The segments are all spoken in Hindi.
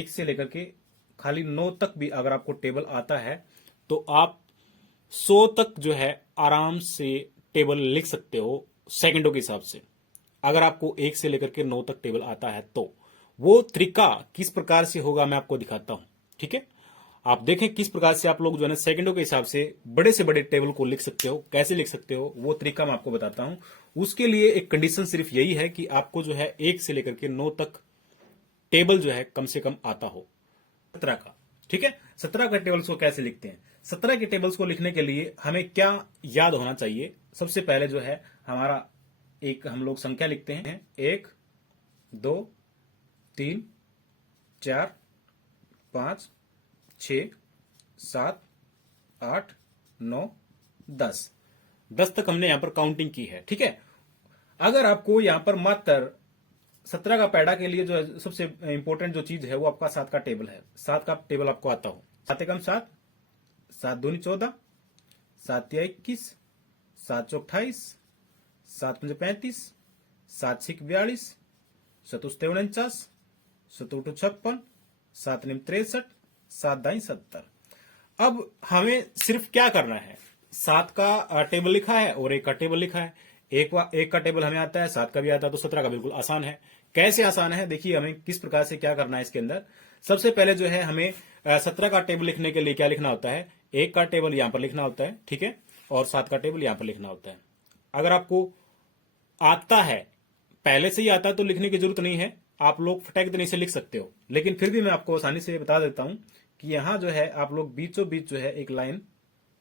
1 से लेकर के खाली 9 तक भी अगर आपको टेबल आता है तो आप 100 तक जो है आराम से टेबल लिख सकते हो सेकंडों के हिसाब से। अगर आपको 1 से लेकर के 9 तक टेबल आता है तो वो तरीका किस प्रकार से होगा मैं आपको दिखाता हूं। ठीक है, आप देखें किस प्रकार से आप लोग जो है ना सेकंडों के हिसाब से बड़े टेबल को लिख सकते हो, कैसे लिख सकते हो वो तरीका मैं आपको बताता हूं। उसके लिए एक कंडीशन सिर्फ यही है कि आपको जो है 1 से लेकर के 9 तक टेबल जो है कम से कम आता हो 17 का। ठीक है, 17 का टेबल्स को कैसे लिखते हैं? 17 के टेबल्स को लिखने के लिए हमें क्या याद होना चाहिए? सबसे पहले जो है हमारा एक हम लोग संख्या लिखते हैं 1 2 3 4 5 6 7 8 9 10 10 तक हमने यहां पर काउंटिंग की है। ठीक है, अगर आपको यहां पर मात्र 17 का पैडा के लिए जो है सबसे इंपॉर्टेंट जो चीज है वो आपका 7 का टेबल है। 7 का टेबल आपको आता हो, 7 एकम 7, 7 दूनी 14, 7 तिया 21, 7 चौक 28, 7 पंजे 35, 7 छिक 42, 7 उस्ते 49, 7 उठो 56, 7 निम 63, 7 दाई 70। अब हमें सिर्फ क्या करना है, 7 का टेबल लिखा है और 1 का टेबल लिखा है। एक का टेबल हमें आता है, 7 का भी आता है, तो 17 का बिल्कुल आसान है। कैसे आसान है देखिए, हमें किस प्रकार से क्या करना है इसके अंदर। सबसे पहले जो है हमें 17 का टेबल लिखने के लिए क्या लिखना होता है, 1 का टेबल यहां पर लिखना होता है। ठीक है, और 7 का टेबल यहां पर लिखना होता है। अगर आपको आता है, पहले से ही आता है तो लिखने की जरूरत नहीं है, आप लोग फटाक देने से लिख सकते हो। लेकिन फिर भी मैं आपको आसानी से बता देता हूं कि यहां जो है आप लोग बीचों बीच जो है एक लाइन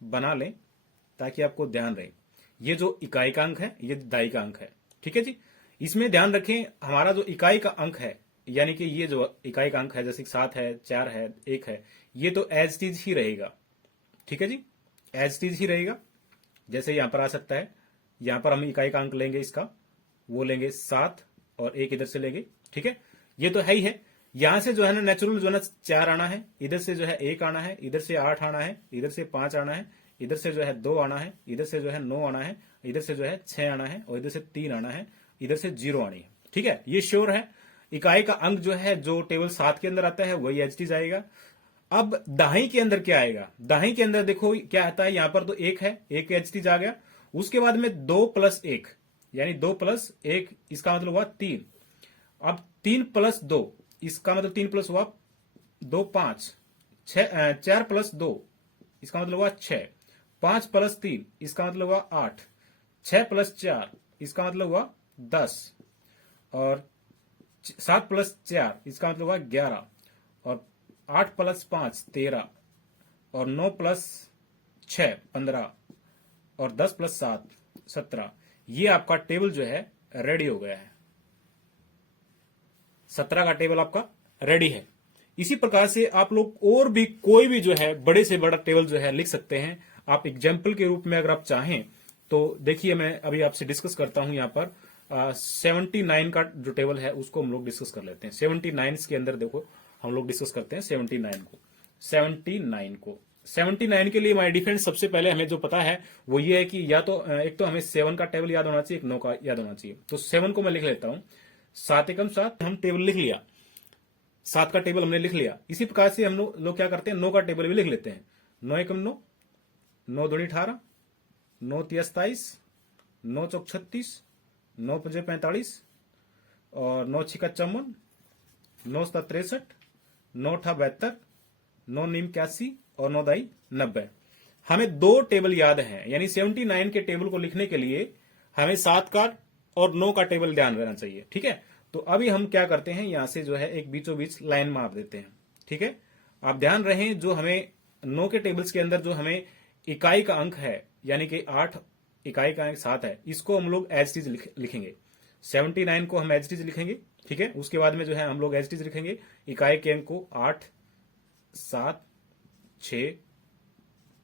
बना लें ताकि आपको ध्यान रहे। ये जो इकाई का अंक है ये दाई का अंक है। ठीक है जी, इसमें ध्यान रखें हमारा जो इकाई का अंक है, यानी कि ये जो इकाई का अंक है जैसे 7 है, 4 है, 1 है, ये तो एज टीज ही रहेगा। ठीक है जी, एज टीज ही रहेगा। जैसे यहां पर आ सकता है, यहां पर हम इकाई का अंक लेंगे, इसका वो लेंगे 7 और 1 इधर से लेंगे। ठीक है, ये तो है ही है। यहां से जो है ना नेचुरल जो है ना 4 आना है, इधर से जो है 1 आना है, इधर से 8 आना है, इधर से 5 आना है, इधर से जो है 2 आना है, इधर से जो है 9 आना है, इधर से जो है 6 आना है और इधर से 3 आना है, इधर से 0 आनी है। ठीक है, ये श्योर है। इकाई का अंक जो है जो टेबल 7 के अंदर आता है वही एचटीज आएगा। अब दाही के अंदर क्या आएगा? दाही के अंदर देखो क्या आता है, यहां पर तो 1 है, 1 एचटीज आ गया। उसके बाद में 2 प्लस 1 यानी 2 प्लस 1, इसका मतलब हुआ 3। अब 3 प्लस 2, इसका मतलब 3 प्लस हुआ 2 5, 4 प्लस 2, इसका मतलब हुआ 6, 5 प्लस 3, इसका मतलब हुआ 8, 6 प्लस 4, इसका मतलब हुआ 10, और 7 प्लस 4, इसका मतलब हुआ 11, और 8 प्लस 5 13, और 9 प्लस 6 15, और 10 प्लस 7 17। ये आपका टेबल जो है रेडी हो गया है। 17 का टेबल आपका रेडी है। इसी प्रकार से आप लोग और भी कोई भी जो है बड़े से बड़ा टेबल जो है लिख सकते हैं। आप एग्जाम्पल के रूप में अगर आप चाहें तो देखिए, मैं अभी आपसे डिस्कस करता हूं। यहां पर 79 का जो टेबल है उसको हम लोग डिस्कस कर लेते हैं। 79 के अंदर देखो हम लोग डिस्कस करते हैं 79 के लिए माय डिफरेंस सबसे पहले हमें जो पता है वो ये है कि या तो एक तो हमें 7 का टेबल याद होना चाहिए, एक 9 का याद होना चाहिए। तो 7 को मैं लिख लेता हूं, 7 एकम 7 हम टेबल लिख लिया, 7 का टेबल हमने लिख लिया। इसी प्रकार से हम लोग क्या करते हैं, 9 का टेबल भी लिख लेते हैं। 9 एकम 9, 9 दूनी 18, 9 तिया 27, 9 चौक 36, 9 पंजे 45, और 9 छिका 54, 9 सता 63, 9 अठा 72, 9 नीम 81 और 9 दाई 90। हमें 2 टेबल याद हैं, यानी 79 के टेबल को लिखने के लिए हमें 7 का और 9 का टेबल ध्यान रहना चाहिए। ठीक है, तो अभी हम क्या करते हैं, यहां से जो है एक बीचों बीच लाइन मार देते हैं। ठीक है, आप ध्यान रहें, जो हमें 9 के टेबल्स के अंदर जो हमें इकाई का अंक है, यानी कि 8 इकाई का अंक 7 है, इसको हम लोग एज टीज लिखेंगे। 79 को हम एज टीज लिखेंगे। ठीक है, उसके बाद में जो है हम लोग एज टीज लिखेंगे इकाई के अंक को 8 7 6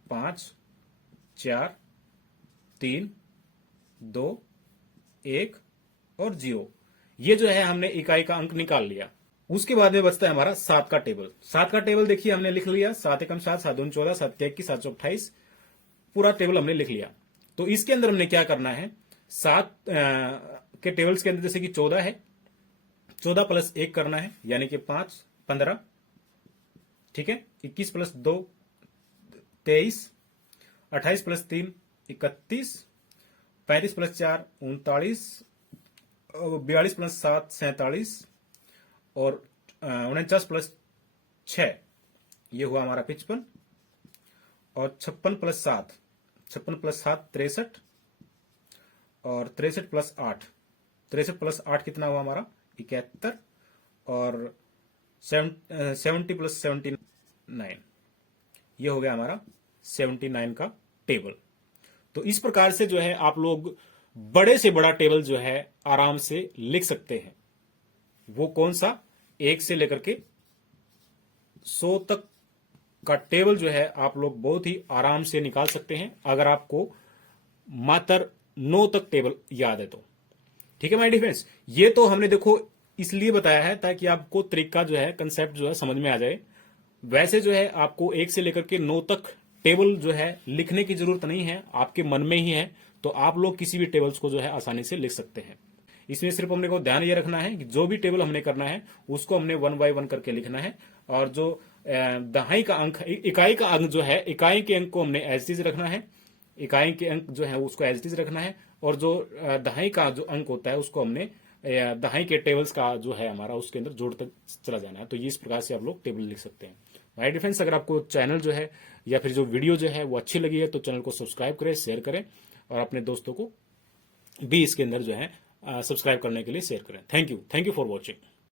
5 4 3 2 1 और 0। ये जो है हमने इकाई का अंक निकाल लिया। उसके बाद में बचता है हमारा 7 का टेबल। 7 का टेबल देखिए हमने लिख लिया, 7 एकम 7, 7 दूनी 14, 7 तिया 21, 7 चौक 28, पूरा टेबल हमने लिख लिया। तो इसके अंदर हमने क्या करना है, 7 के टेबल्स के अंदर जैसे कि 14 है, 14 प्लस 1 करना है, यानी कि 5 15, ठीक है। 21 प्लस 2 23, 28 प्लस 3 31, 35 प्लस 4 39, 42 प्लस 7 47 और 49 प्लस 6 ये हुआ हमारा 55 और 56 प्लस 7 63 और 63 प्लस 8 कितना हुआ हमारा 71 और 70 प्लस 79 ये हो गया हमारा 79 का टेबल। तो इस प्रकार से जो है आप लोग बड़े से बड़ा टेबल जो है आराम से लिख सकते हैं। वो कौन सा, 1 से लेकर के 100 तक का टेबल जो है आप लोग बहुत ही आराम से निकाल सकते हैं अगर आपको मात्र 9 तक टेबल याद है तो। ठीक है माय डियर फ्रेंड्स, ये तो हमने देखो इसलिए बताया है ताकि आपको तरीका जो है, कंसेप्ट जो है समझ में आ जाए। वैसे जो है आपको 1 से लेकर के 9 तक टेबल जो है लिखने की जरूरत नहीं है, आपके मन में ही है, तो आप लोग किसी भी टेबल्स को जो है आसानी से लिख सकते हैं। इसमें सिर्फ हमने को ध्यान ये रखना है कि जो भी टेबल हमने करना है उसको हमने 1 बाय 1 करके लिखना है, और जो दहाई का अंक, इकाई का अंक जो है, इकाई के अंक को हमने एज इट इज रखना है, इकाई के अंक जो है उसको एज इट इज रखना है, और जो दहाई का जो अंक होता है उसको हमने दहाई के टेबल्स का जो है हमारा उसके अंदर जोड़ते चला जाना है। तो ये इस प्रकार से आप लोग टेबल लिख सकते हैं। माय डियर फ्रेंड्स, अगर आपको चैनल जो है या फिर जो वीडियो जो है वो अच्छी लगी है तो चैनल को सब्सक्राइब करें, शेयर करें, और अपने दोस्तों को भी इसके अंदर जो है सब्सक्राइब करने के लिए शेयर करें। Thank you for watching.